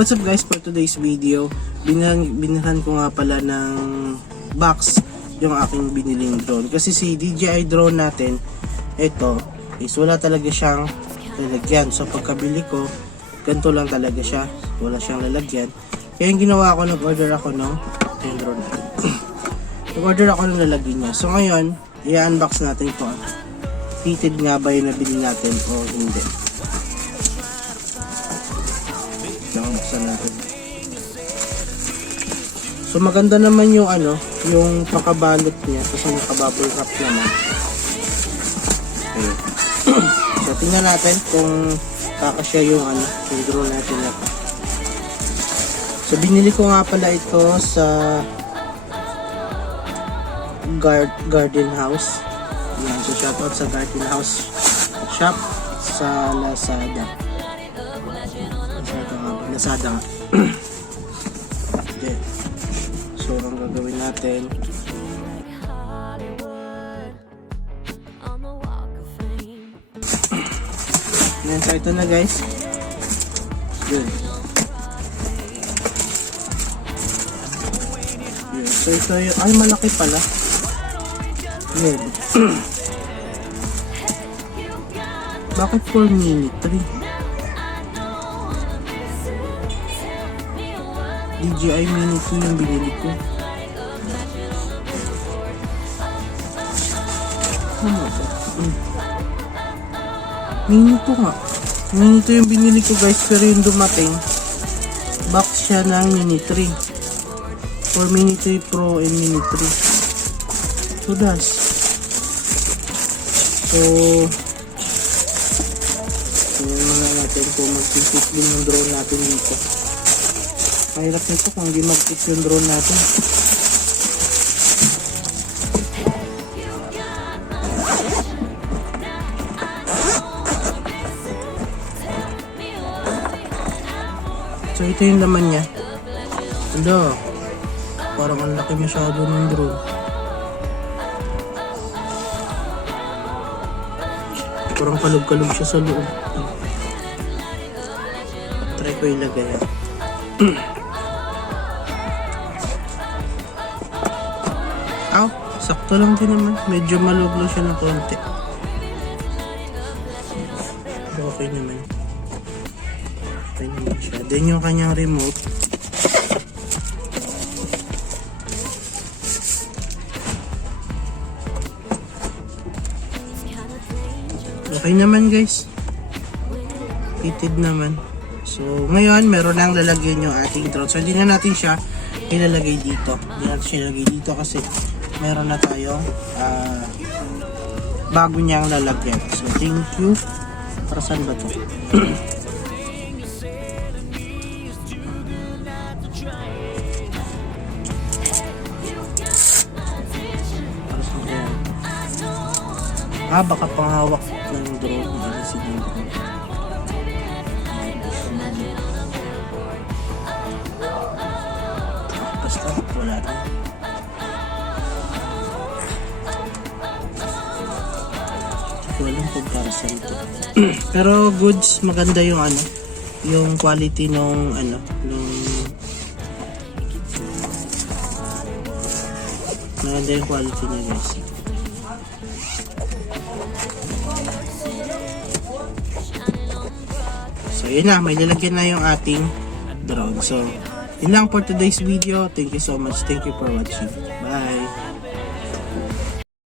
What's up guys, for today's video, binilhan ko nga pala ng box yung aking biniling drone. Kasi si DJI drone natin, ito, is wala talaga siyang lalagyan. So pagkabili ko, ganito lang talaga siya. Wala siyang lalagyan. Kaya yung ginawa ko, nag-order ako ng drone natin. Nag-order ako ng lalagyan niya. So ngayon, i-unbox natin ito. Fitted nga ba yung nabili natin o hindi? Nakabuksan natin. So maganda naman yung yung pakabalot niya kasi nakabubble wrap naman. Okay. So tingnan natin kung kakasya yung yung drone natin na. So binili ko nga pala ito sa Garden House. Yan, so shoutout sa Garden House shop sa Lazada. Lazada nga. Okay. So ang gagawin natin, yan, so ito na guys. Yun. Yun. So ito yung, ay malaki pala. Yun. Bakit 4 minute 3? DJI Mini 2 yung binili ko. Ano ba? Mini 2 nga. Mini 2 yung binili ko guys, pero yung dumating box siya ng Mini 3 for Mini 3 Pro and Mini 3. So das. So muna natin kung mag-fit din yung drone natin dito. Mahirap nito kung hindi mag-fit yung drone natin. So ito yung laman niya. Hello. Parang ang laki masyado ng drone. Parang kalog-kalog siya sa loob. Try ko ilagay yan. Aw, sakto lang din naman. Medyo maluglo siya ng konti. Pero okay naman. Okay naman siya. Then yung kanyang remote. Okay naman guys. Fitted naman. So ngayon meron nang lalagyan yung ating drone. So hindi na natin siya ilalagay dito. Hindi natin siya ilalagay dito kasi meron na tayong bago niyang lalagyan. So thank you. Para saan ba to? Para saan yan? Baka panghawak ng drone. Basta wala na. Hindi ko alam kung para sa ito. Pero goods, maganda yung yung quality nung maganda yung quality niya guys. So yun na, may lalagyan na yung ating drone. So yun lang for today's video. Thank you so much. Thank you for watching. Bye.